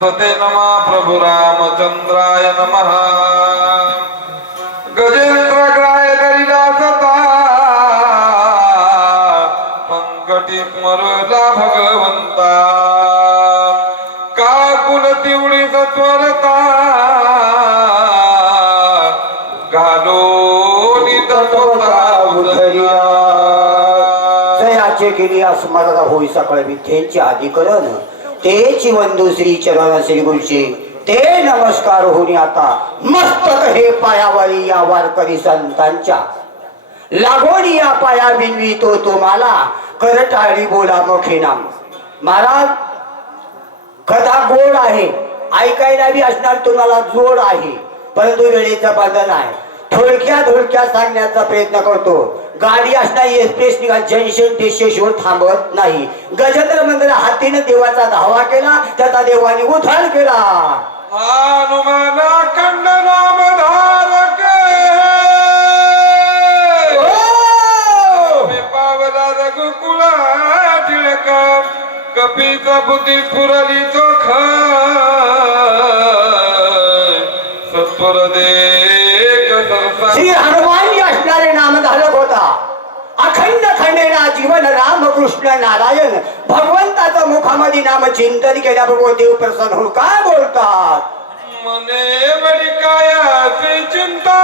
ते नमा प्रभु रामचंद्राय नमः। गजेंद्रग्राय करिला सता पंकटी मरला भगवंता। का कुल तिवडी सत्वरता घालो जयाचे केली स्मरण होई सकळ विद्येचे अधिकरण तेच वंदू श्री चरण श्री गुरुजी. ते नमस्कार होऊन आता मस्तक हे पायावरी या वारकरी संतांच्या. लागोनी या पाया बिनवितो तुम्हाला करटाळी बोला मोठे नाम महाराज कथा गोड आहे. ऐकायला बी असणार तुम्हाला जोड आहे. परंतु वेळेचं बंधन आहे. थोडक्या थोडक्या सांगण्याचा प्रयत्न करतो. गाडी असणार एक्सप्रेस निघाल. जंक्शन स्टेशनवर थांबत नाही. गजेंद्र मंदिर हातीने देवाचा धावा केला. त्याचा देवाने उद्धार केला. हनुमान टिळक कपीचा बुद्धी पुरली चोख सत्वर संसार. श्री हनुमानजी असणारे नामधारक अखंड खंडेला जीवन रामकृष्ण नारायण. भगवंताचं मुखामध्ये नाम चिंतन केल्याबरोबर देव प्रसन्न होऊन काय बोलतात? मने बडी काय चिंता?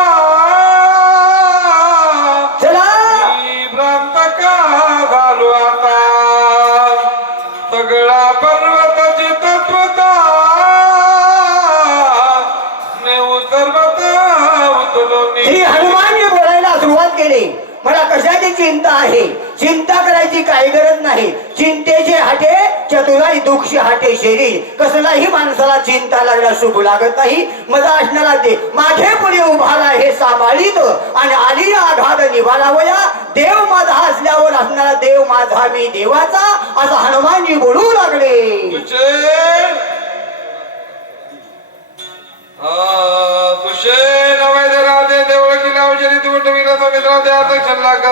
चिंता आहे. चिंता करायची काही गरज नाही. चिंतेचे हाटे चतुराई दुःखी हाटे शरीर. कसलाही माणसाला चिंता लागला सुख लागत नाही. मजा असणारा ते माझे पुढे उभारा हे सांभाळीत आणि आली आघात निभारावया देव माझा असल्यावर असणारा देव माझा मी देवाचा. असं हनुमानजी बोलू लागले.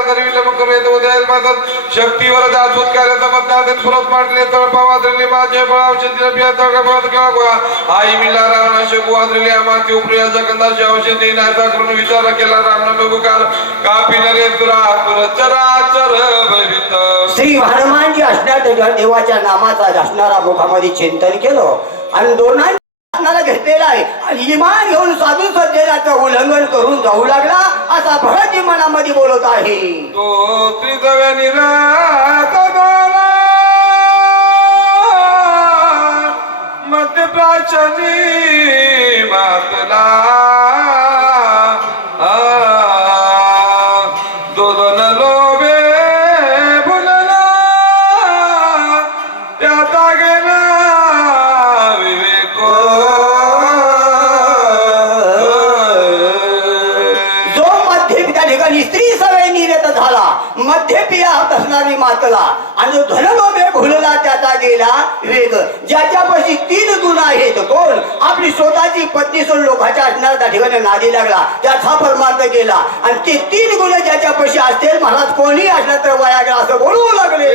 तरी विलंब करू येतो मातात शक्तीवर कार्य मांडले माझे बळ औषधी रबिया तळ केला गोळा. आई मिला आमाती उपरिया जगंदाची औषधी नायता करून विचार केला रामन बघुकाल का तुरा चराचर भवित. श्री हनुमानजी असणार त्याच्या देवाच्या नामाचा असणारा मुखामध्ये चिंतन केलं आणि दोन असणारा घेतलेला आहे. आणि इमान घेऊन साधू सज्जनाचं उल्लंघन करून जाऊ लागला असा भरत मनामध्ये बोलत आहे. तो त्रिदव्यानी मध्य प्राचनी मातला. असणारी मातला. आणि धनलोभे भुलला त्याचा गेला वेग. ज्याच्यापाशी तीन गुण आहेत कोण? आपली स्वतःची पत्नी सोड लोकांच्या असणार त्या ठिकाणी नादी लागला. त्याचा परमार्थ गेला. आणि ते तीन गुण ज्याच्यापाशी असतील महाराज कोणी असणार तर वया गेला असं बोलू लागले.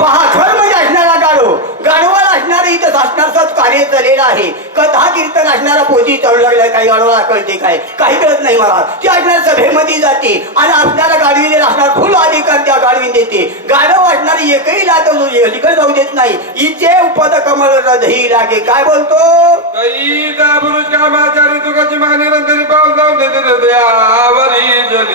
पहा खर म्हणजे असणारा गाडो गाडवाला असणार इथं असणार कार्य चाललेलं आहे. कथा कीर्तन असणारा पोथी चढू काही अडवळा कळते काय काही कळत नाही मला. ती असणार सभेमध्ये जाते आणि आपल्याला गाडवीने असणार फुल अधिकार त्या गाडवी देते. गाडव असणारी एकही लात लिखत जाऊ देत नाही. इचे उपद कमल रधई लागे. काय बोलतो?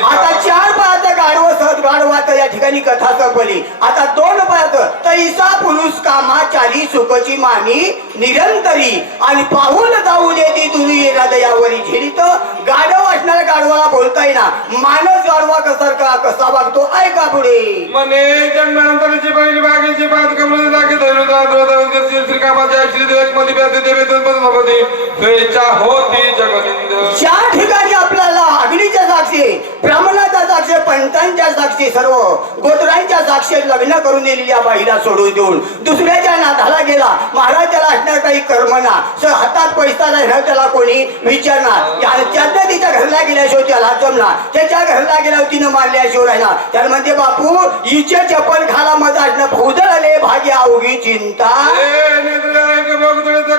आता चार पायाचं गाडव सहज गाडवात या ठिकाणी कथा संपली. आता दोन पायाचं तैसा पुरुष कामाचारी सुखची मानी निरंतरी आणि पाहून जाऊ देती तुम्ही हृदयावरी झिरित. गाडव असणाऱ्या गाडवाला बोलता येईना मानस गाडवा कसा का कसा वागतो? ऐका पुढे. मने जन्मांतराची पहिली बागेची पाच कमल लागे धैर्य दाद्र श्री कामाच्या श्री देवमध्ये व्याधी देवे पद्मपती स्वेच्छा होती जगनिंद. ज्या ठिकाणी आपल्याला अग्नीच्या साक्षी ब्राह्मणाच्या साक्षी संतांच्या साक्षी सर्व गोत्रांच्या साक्षी लग्न करून दिलेल्या बाईला सोडून देऊन दुसऱ्याच्या नादाला गेला. महाराज त्याला असणार काही कर्मना सर हातात पैसा नाही त्याला कोणी विचारणार. आणि त्यातनं तिच्या घरला गेल्याशिवाय त्याला जमला त्याच्या घरला गेल्यावर तिनं मारल्याशिवाय राहिला. त्याला म्हणते बापू हिचे चप्पल खाला मत असणं फौज आले भाग्य अवघी चिंता.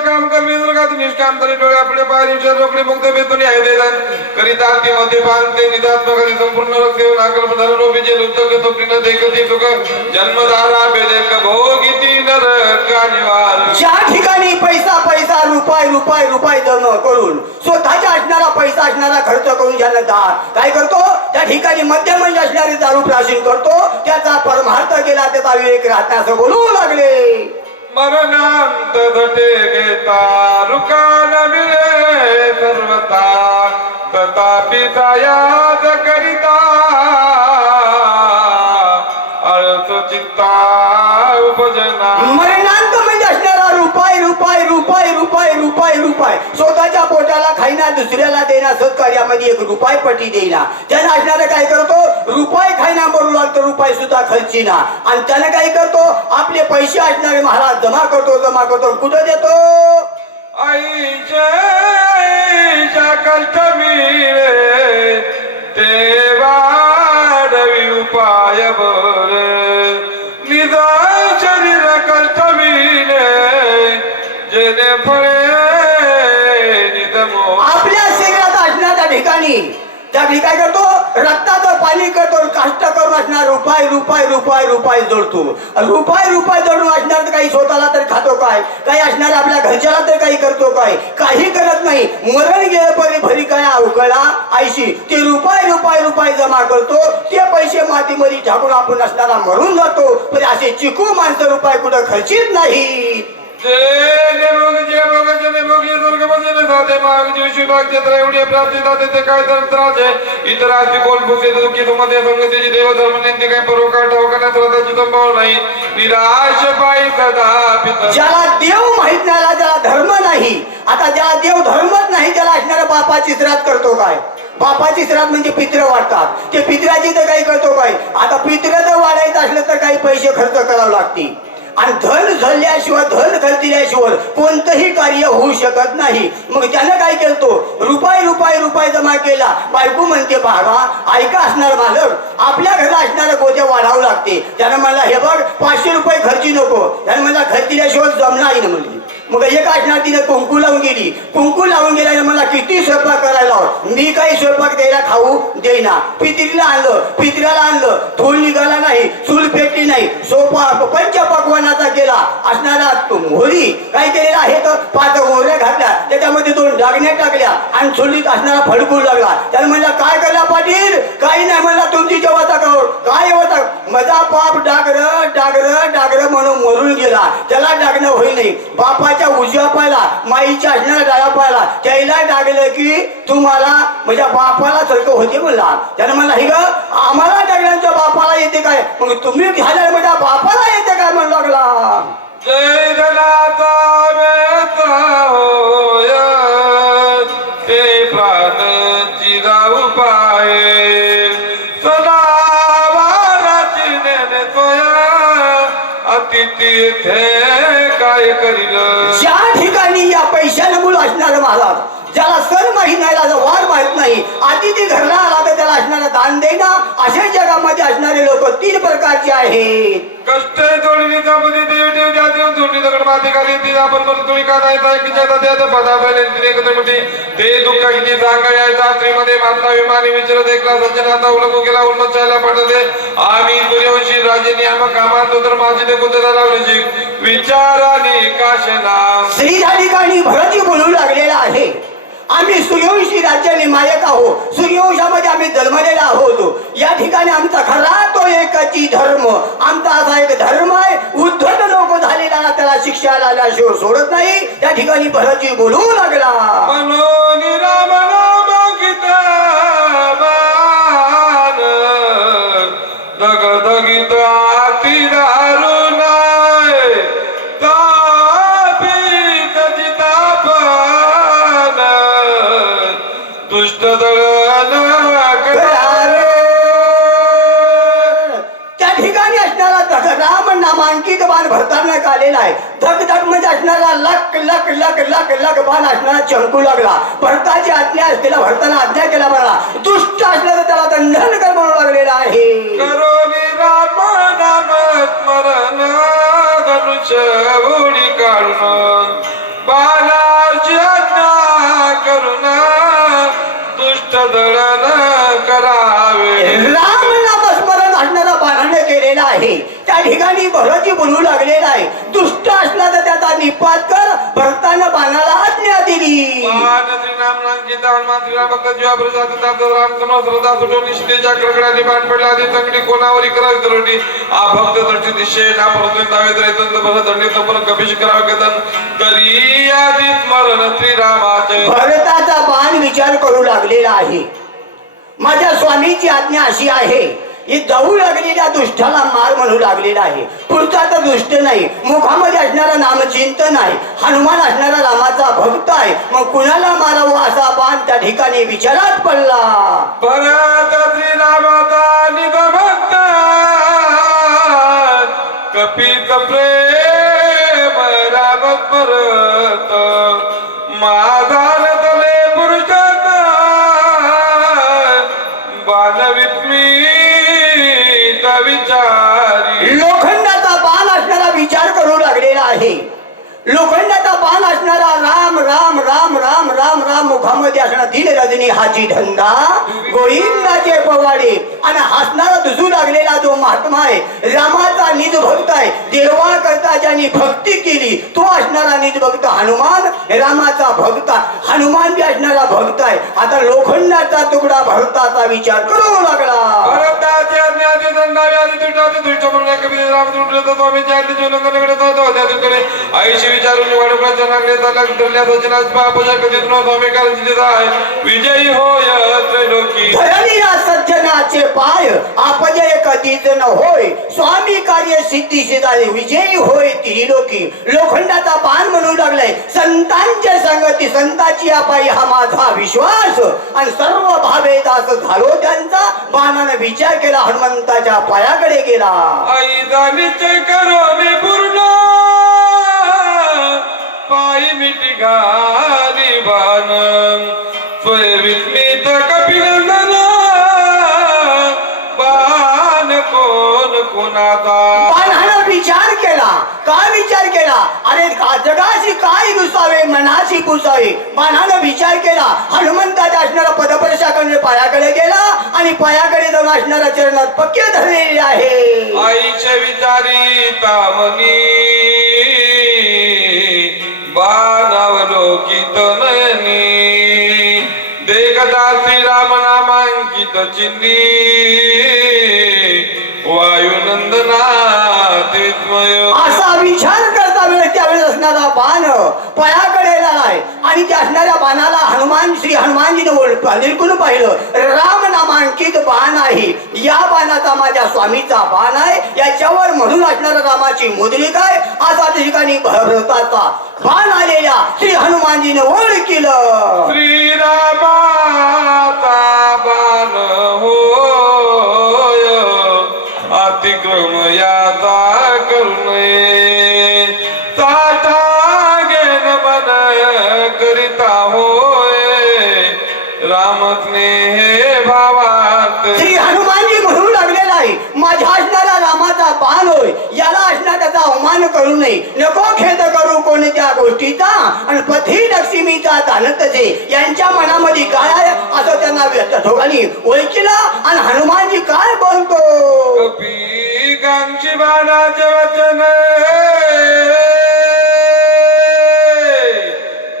काम कर निद्रगात निष्काम तरी डोळे आपले पाय निश्चय रोकडे मुक्त बेतून आहे वेदन करीत आरती मध्ये बांधते निदात्मक आणि संपूर्ण रक्त येऊन आकल्प धरण रोपीचे लुप्त तो प्रिन देखती सुख. जन्मधारा बेदेक भोगिती नरक ज्या ठिकाणी पैसा पैसा रुपये रुपये रुपये जमा करून स्वतःच्या असणारा पैसा असणारा खर्च करून दार काय करतो? त्या ठिकाणी मध्यमंज असणारी दारू प्राशन करतो. त्याचा परमार्थ केला त्याचा विवेक राहत असं बोलू लागले. मरणांत धटे घेता रुकान मिळे सर्वता तथापि करिता. अळस चित्ता उपजना. मरणांत म्हणजे रुपाय रुपाय रुपाय रुपाय रुपाय रुपाय. स्वतःच्या पोटाला खाईना दुसऱ्याला देणार सत्कार्यामध्ये एक रुपाय पटी देईना. त्यानं असणारा काय करतो? रुपाय खाईना मरू लागतो रुपाय सुद्धा खर्चीना. आणि त्यानं काय करतो? आपले पैसे असणारे महाराज जमा करतो जमा करतो कुठं देतो? आईच्या असणाऱ्या ठिकाणी त्या ठिकाणी काय करतो? रक्ताचं पाणी करतो कष्ट करून असणार रुपाय रुपाय रुपाय रुपाय जोडतो. रुपाय रुपाय जोडून असणार तर काही स्वतःला तर खातो काय? काही असणार आपल्या घरच्याला तर काही करतो काय? काही करत नाही. मरण गेलं परी भरी काय अवकळा आयशी ते रुपाय रुपाय रुपाय जमा करतो. ते पैसे मातीमध्ये झाकून आपण असणारा मरून जातो. पण असे चिकू माणसं रुपाय कुठं खर्चित नाही माग जीवशी तर एवढी प्राप्ती जाते ते काय तर त्रासे इतर आधी कोण भुके दुःखी तुम्हाला संगतीची देवधर्म नेते काय परोकार ठावकाने स्वतःची संभाव नाही. निराश पायी सदा ज्याला देव माहीत नाही ज्याला धर्म नाही आता ज्याला देव धर्मच नाही त्याला असणाऱ्या बापाची श्राद्ध करतो काय? बापाची श्राद्ध म्हणजे पित्र वाढतात ते पित्राची तर काही करतो काय? आता पित्र जर वाढायचं असलं तर काही पैसे खर्च करावे लागतील. आणि धन झडल्याशिवाय धन खर्चिल्याशिवाय कोणतंही कार्य होऊ शकत नाही. मग त्यानं काय केलतो? रुपाय रुपाय रुपाय जमा केला. बायको म्हणते बाबा ऐका असणार मालक आपल्या घरात असणारं गोद्या वाढावं लागते. त्यानं मला हे बघ पाचशे रुपये खर्ची नको. त्यानं मला खर्चिल्याशिवाय जमणार नाही म्हणली. मग एक आठना तिने कुंकू लावून गेली. कुंकू लावून गेल्याने मला किती स्वयंपाक करायला लाव मी काही स्वयंपाक द्यायला खाऊ देईना. पित्रीला आणलं. पित्र्याला आणलं. थूल निघाला नाही. चूल पेटली नाही. सोपा पंच पकवानाचा केला. असणारा मोहरी काय केलेला आहे तर पाच मोहऱ्या घातल्या. त्याच्यामध्ये दोन डागण्या टाकल्या. आणि चुलीत असणारा फडकू लागला. त्याने म्हणला काय करा पाटील? काही नाही म्हणला तुमची जेव्हा करोड काय होता माझा बाप डागर डागर डागर म्हणून मरून गेला. त्याला डागणं होईल नाही. बापाच्या उजव्या पायला माईच्या असणारा डाव्या पायला त्याला डागलं की तुम्हाला माझ्या बापाला सारखं होते म्हणला. त्यानं म्हणला हे ग आम्हाला डागल्याच्या बापाला येते काय? मग तुम्ही झाल्या माझ्या बापाला येते काय? म्हणू लागला. जय धनाचा ते अतिथी थे काय करील ज्या ठिकाणी या पैशाने मूळ असणार महाराज ज्याला सण माहीत नाही त्याचा वार माहीत नाही अतिथी घरला आला तर त्याला असणारा दान देणं अशा जगामध्ये असणारे लोक तीन प्रकारचे आहेत. कष्ट जोडली त्यामध्ये देव देव ज्या देव जोडली दगड माती खाली ती आपण बरं तुम्ही का जायचा की ज्याचा त्याचा पदा पहिले तिने एकत्र मिठी ते दुःख किती सांगा यायचा स्त्रीमध्ये माता विमानी विचारत एकला सज्जनाचा उलगू केला उन्मत चायला पडते आम्ही सूर्यवंशी राजे नियामक कामात तर माझी ते कुठे लावण्याची विचाराने काशना. भरती बोलू लागलेला आहे. आम्ही सूर्यवंशी राज्याने मायक आहोत. सूर्यवंशामध्ये आम्ही जन्मलेला आहोत. या ठिकाणी आमचा खरा तो एकची धर्म. आमचा असा एक धर्म आहे. उद्धट लोक झालेला त्याला शिक्षा लावल्याशिवाय सोडत नाही. त्या ठिकाणी भरती बोलू लागला. मनोनी राम नाम गीता बाण नामांकित बाण भरताना आलेला आहे. धक धक म्हणजे असणारा लक लक लक लक लक बाण असणारा चंकू लागला. भरताची आज्ञा असलेला भरताना आज्ञा केला मला दुष्ट असल्याचं त्याला दंडन कर म्हणू लागलेला आहे. करोनी राम नाम स्मरण धनुष उडी काढून बालाची आज्ञा करून दुष्ट दळण करावे राम नामस्मरण असणारा बाणाने केलेला आहे. त्या ठिकाणी भरती बोलू लागलेला आहे दुष्ट असला तर त्याचा निपात कर. भरताना बाणाला आज्ञा दिली. कोणावरी करावी दृष्टी दिशे ना परतून दावे तर भर कपिश करावे कथन तरी श्रीरामाचे. भरताचा बाण विचार करू लागलेला आहे. माझ्या स्वामीची आज्ञा अशी आहे. ही जाऊ लागलेल्या दुष्टाला मार म्हणू लागलेला आहे. पुढचा तर दुष्ट नाही. मुखामध्ये असणारा नामचिंतन आहे हनुमान असणारा रामाचा भक्त आहे. मग कुणाला मारावं असा बाण त्या ठिकाणी विचारात पडला? भक्त कपित प्रेम परत. माझा विचार करू लागलेला आहे. लोखंडाचा बाण असणारा राम राम राम राम राम राम मुखामध्ये असणारा दिन रजनी हाची धंदा गोविंदाचे पवाडे आणि हसणारा दुसू लागलेला जो महात्मा आहे रामाचा निज भक्त आहे देवा करता ज्यांनी भक्ती केली तो असणारा निज भक्त हनुमान रामाचा भक्त हनुमान बी असणारा भक्त आहे आता लोखंडाचा तुकडा भरताचा विचार करू लागला विचारून वाढवण्याच्या नागडे तलाक धरल्या सजनास पापजा कधी न स्वामी कारण आहे. विजयी होय त्रैलोकी. धरणीला सज्जनाचे पाय आपजय कधीच न होय. स्वामी कार्य सिद्धीशी झाले विजयी होय त्रिलोकी. लोखंडाचा बाण म्हणू लागलाय संतांच्या संगती संताची अपाई हा माझा विश्वास. आणि सर्व भावे दास झालो त्यांचा बाणाने विचार केला हनुमंताच्या पायाकडे गेला. आई निश्चय करो मी पूर्ण. पायी मिठी घाली बाण. स्वय विस्मित कपिनंदन बाण कोण कोणाचा? बाणानं विचार केला काय विचार केला? अरे जगाशी काय घुसावे मनाशी पुसावे? बाणानं विचार केला हनुमंताच्या असणारा पदपर्शाकडे पायाकडे गेला आणि पायाकडे जाऊन असणारा चरणात पक्के धरलेले आहे. आईच्या विचारी तामनी. बाणावलोकित नयनी. देखता श्रीराम नामांकित चिन्नी. वायुनंदना तेस्मय असा विचार करता वेळ त्यावेळेस असणारा बाण पयाकडे आहे. आणि त्या असणाऱ्या बाणाला हनुमान श्री हनुमानजीने ओळ- पाहिलं. राम नामांकित बाण आहे. या बाणाचा माझ्या स्वामीचा बाण आहे. याच्यावर म्हणून असणारा रामाची मुद्रिका आहे. असा त्या ठिकाणी भरताचा बाण आलेल्या श्री हनुमानजीने ओळखीलं श्रीरामाचा बाण होय. याला असणार त्याचा अवमान करू नये. नको खेद करू कोणी त्या गोष्टीचा. आणि पथी लक्ष्मीचा दानतचे यांच्या मनामध्ये काय आहे असं त्यांना व्यक्त ठोकानी ओळखीला आणि हनुमानजी काय बोलतो? कपी बाणाचे वचन.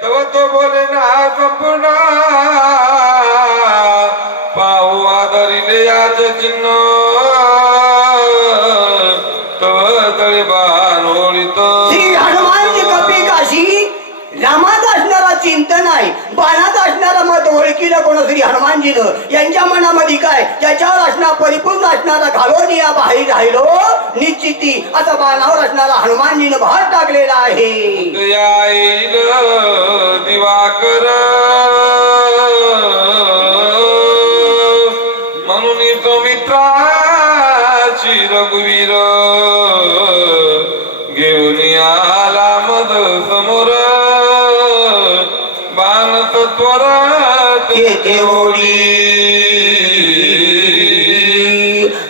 तव तो बोले ना संपूर्ण कोण श्री हनुमानजीनं यांच्या मनामध्ये काय? त्याच्यावर असणार परिपूर्ण असणारा घालून या बाहेर राहिलो निश्चिती असं बाणावर असणारा हनुमानजीनं भार टाकलेला आहे. दिवाकर. म्हणून तो मित्राची रघुवीर. समोर. बाण त्वरात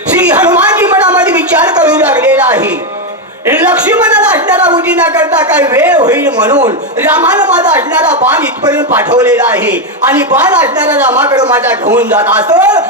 श्री हनुमानजी मनामध्ये विचार करू लागलेला आहे. लक्ष्मणाला असणारा उदी न करता काय वेळ होईल म्हणून रामानं माझा असणारा बाण इथपर्यंत पाठवलेला आहे. आणि बाण असणारा रामाकडे माझा घेऊन जात असं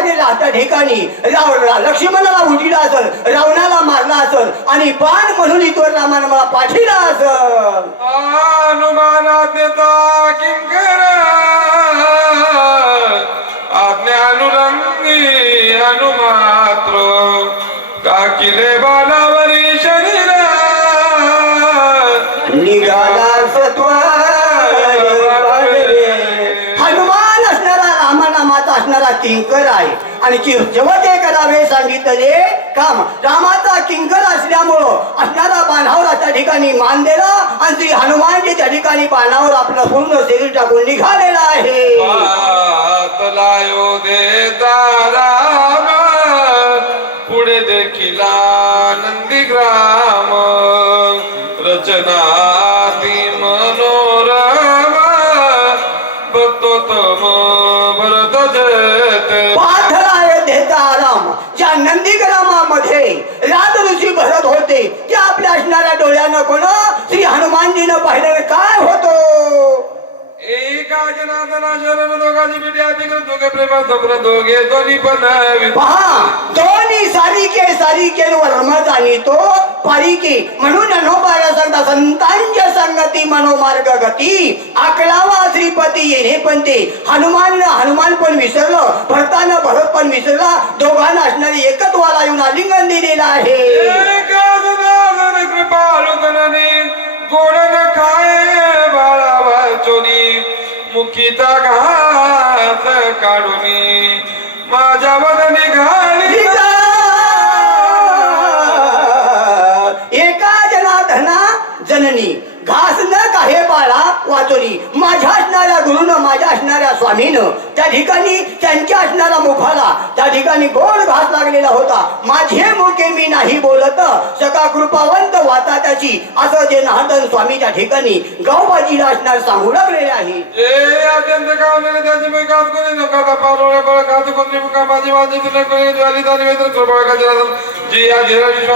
काढलेला त्या ठिकाणी. रावणाला लक्ष्मणाला उठिला असल रावणाला मारला असल आणि बाण म्हणून इतर रामानं मला पाठीला असल हनुमानात देता किंकर. आज्ञा अनुरंगी अनुमात्र का किले बाला असणारा किंकर आहे. आणि जेव्हा ते करावे सांगितले काम. रामाचा किंकर असल्यामुळं असणारा बाणावर त्या ठिकाणी मान दिला आणि श्री हनुमानजी त्या ठिकाणी बाणावर आपलं पूर्ण शरीर टाकून निघालेला आहे. पुढे देखील नंदीग्राम रचना एका जनार्दना शरण दोघांची पिढी अधिकृत दोघे प्रेमात स्वप्न दोघे दोन्ही पण पहा दोन्ही सारिके सारिकेवर रमत जाणी तो पारिके म्हणून अनोबाला सांगता संतांच्या संगती मनोमार्ग गती. आकलावा श्रीपती येणे पण ते. हनुमान हनुमान पण विसरलं भरतानं भरत पण विसरला दोघांना असणारे एकत्वाला येऊन आलिंगन दिलेलं आहे. एका जनार्दन कृपाळू तननी गोडन खाय बाळा वाचोनी मुखीचा घास काढूनी माझ्या वदनी घाली वाचोली. माझ्या असणाऱ्या गुरुनं माझ्या असणाऱ्या स्वामीनं त्या ठिकाणी त्यांच्या असणाऱ्या मुखाला त्या ठिकाणी गोड घास लागलेला होता. माझे मुखे मी नाही बोलत. सका कृपावंत वाचा त्याची. असं जे नाहतन स्वामी त्या ठिकाणी गावबाजीला असणार सांगू लागलेले आहे. जे जी या धीरा विश्व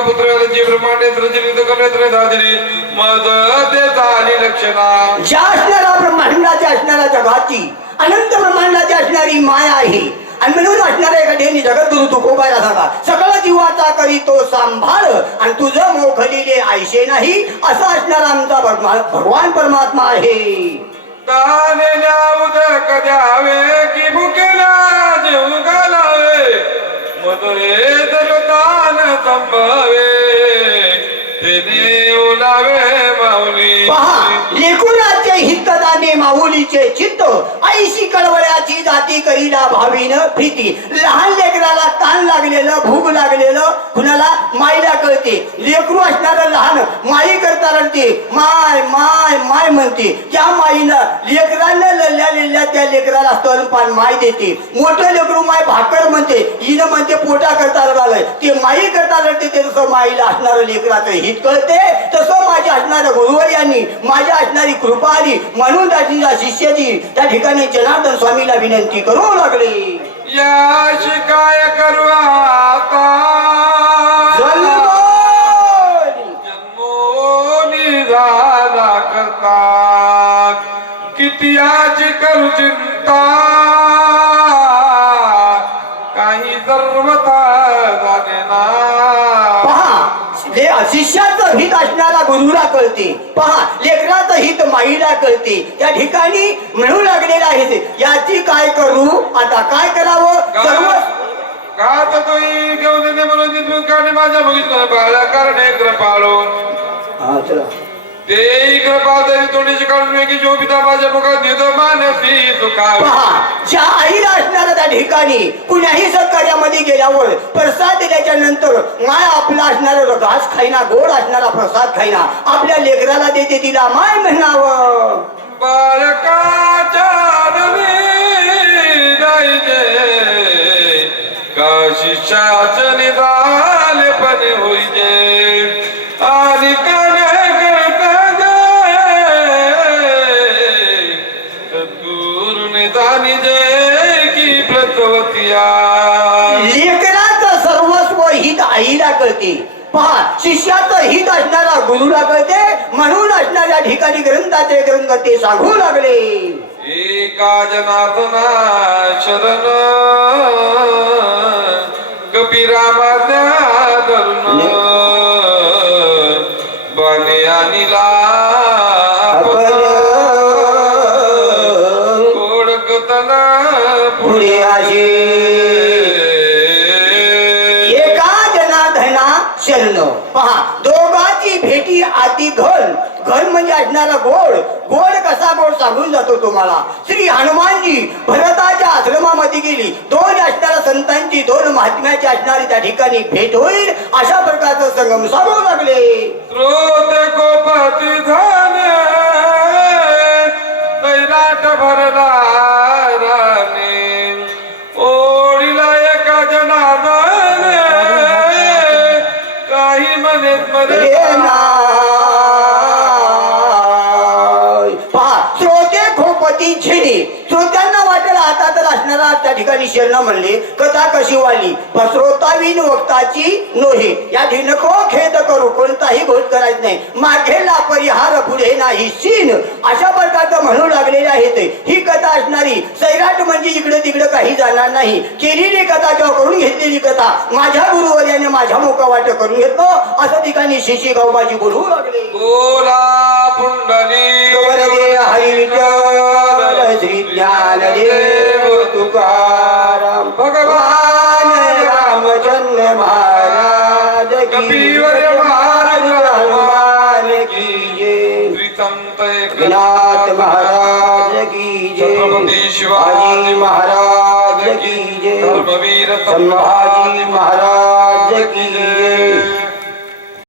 पुत्र जी ब्रह्मांडेत्र जिनित कनेत्र दादिरी. मद ते झाली लक्षणा. ज्या असणाऱ्या ब्रह्मांडाच्या असणाऱ्या जगाची अनंत ब्रह्मांडाची असणारी माया आहे आणि म्हणून असणाऱ्या एका ठिकाणी जगद्गुरु तुकोबाला सांगा सगळा जीवाचा करी तो सांभाळ आणि तुझं मोखलीले आयशे नाही असा असणारा आमचा भगवा- भगवान परमात्मा आहे. तानेल्या उदक द्यावे की भुकेला जेव घालावे मग हे संभावे तेने हितदाने माऊलीचे चित्त ऐशी कळवळ्याची जाती करीला भावीन भीती लहान लेकराला ताण लागलेलं भूक लागलेलं कुणाला माईला कळते. लेकरू असणार लहान माई करता रडते. माय माय माय म्हणते. त्या माईनं लेकरांना लल्ल्या लिल्ल्या त्या लेकराला स्तनपान माय देते. मोठं लेकरू माय भाकर म्हणते. हिनं म्हणते पोटा करता रडालय. ते माई करता रडते ते तसं माईला असणार लेकराचं गीत कळते तसं माझ्या असणाऱ्या गुरुवर यांनी माझ्या असणारी कृपा आली म्हणून त्याची शिष्याची त्या ठिकाणी जनार्दन स्वामीला विनंती करू लागली. या शिकाय करू शिष्याचं हित असणारा गुरुला कळते. पहा लेकराचं हित माईला कळते. त्या ठिकाणी म्हणू लागलेलं आहे ते. याची काय करू? आता काय करावं? सर्व गात तोही घेऊन म्हणून माझ्या बघितलं बाळा करणे कृपाळू. हा, चला. ते कृपा तरी तोंडीची काढून वेगळी जो पिता माझ्या मुखात निध मानसी तुका पहा ज्या आईला असणाऱ्या त्या ठिकाणी गेल्यावर प्रसाद दिल्याच्या नंतर माय आपला असणारा घास खाईना गोड असणारा प्रसाद खाईना. आपल्या लेकराला देते तिला माय म्हणावं. बालकाच्या जायचे काशीशाच निदाले पण होईजे आणि काने की प्रतवतिया लेकराचं सर्वस्व हित आईला कळते. पहा शिष्याचं हित असणारा गुरुला कळते म्हणून असणाऱ्या ठिकाणी ग्रंथाचे ग्रंथ ते सांगू लागले. एका जनार्दना शरण कपिरामाज्ञा धरून बने अनिला ओळखतना भेटी घन घन म्हणजे असणारा गोड. गोड कसा गोड सांगून जातो तुम्हाला? श्री हनुमानजी भरताच्या आश्रमामध्ये गेली. दोन असणाऱ्या संतांची दोन महात्म्याची असणारी त्या ठिकाणी भेट होईल. अशा प्रकारचं संगम सांगू लागले. झाले भरला. आता तर असणारा त्या ठिकाणी शरण म्हणले कथा कशी वाली? पण श्रोतावीन वक्ताची नोहे. या नको खेद करू. कोणताही गोष्ट करायचं नाही. मागेला परिहार पुढे नाही. सीन. अशा प्रकारचं म्हणू लागलेले आहेत ही कथा असणारी सैराट म्हणजे इकडे तिकडे काही जाणार नाही. केलेली कथा किंवा करून घेतलेली कथा माझ्या गुरुवर्याने माझ्या मोका वाट करून घेतलो. असं ठिकाणी शिशी गावबाजी बोलू लागले. बोला पुंडली. वरदे हरी श्री ज्ञानदेव तुकाराम. भगवान रामचंद्र महाराज कबीर महाराज हनुमान की जय। विनाथ महाराज की जय। शिवाजी महाराज की जय। संभाजी महाराज की जय।